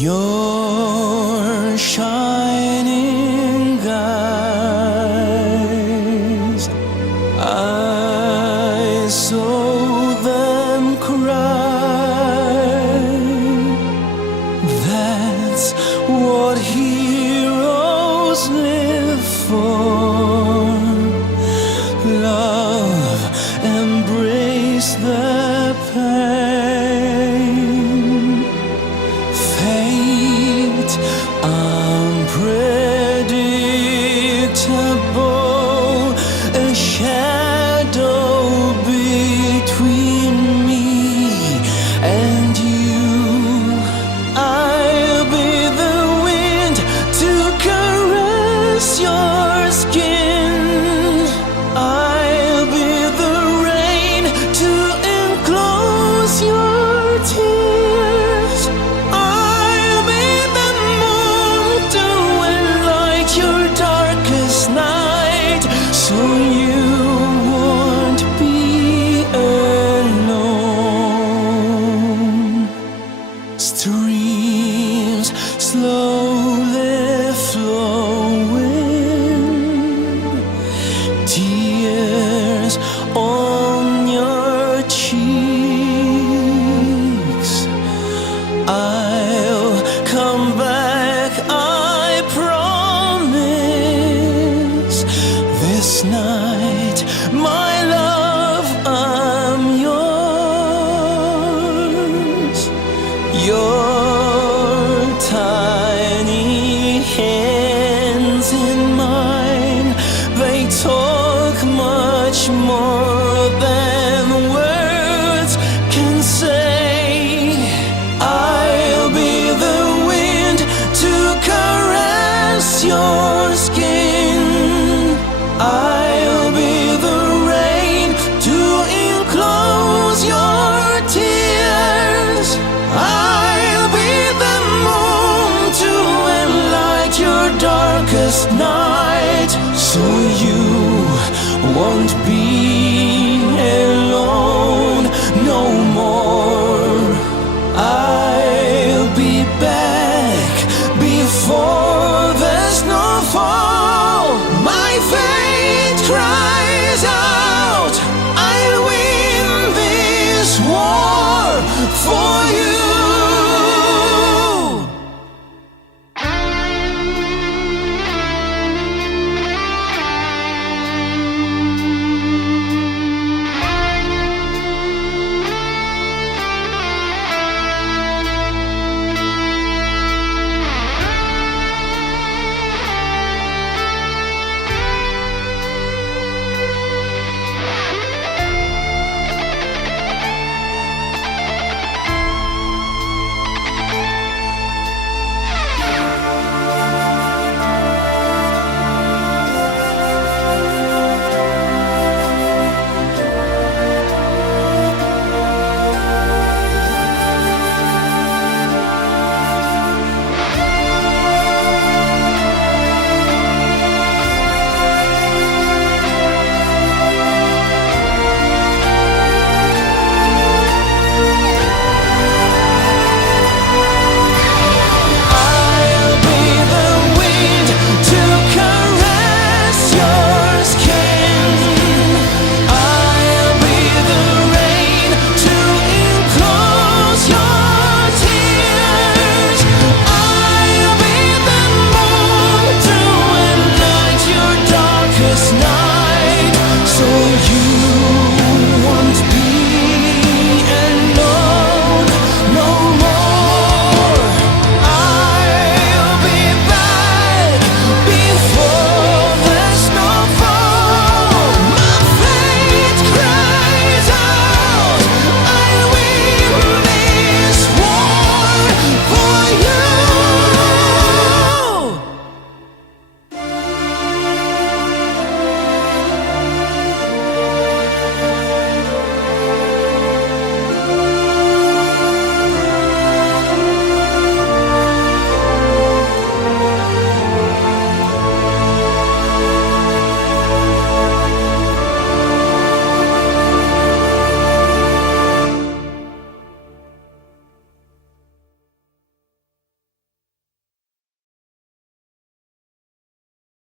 Your shining eyes, I saw them cry. That's what heroes live for. Love, embrace the pain. Fate, unpredictable, a shadow between me and you. I'll be the wind to caress your skin. I'll be the rain to enclose your tears. I'll be the moon to enlight your darkest night, so you won't be alone. Streams slowly flowing, tears on your cheeks. I'll come back, I promise. This night, my love, I'm yours. Your tiny hands in mine, they talk much more than words can say. I'll be the wind to caress your skin. I'll be the rain to enclose your tears. I'll be the moon to enlight your darkest night, so you won't be alone no more. I'll be back before the snowfall. My fate cries out, I'll win this war for you.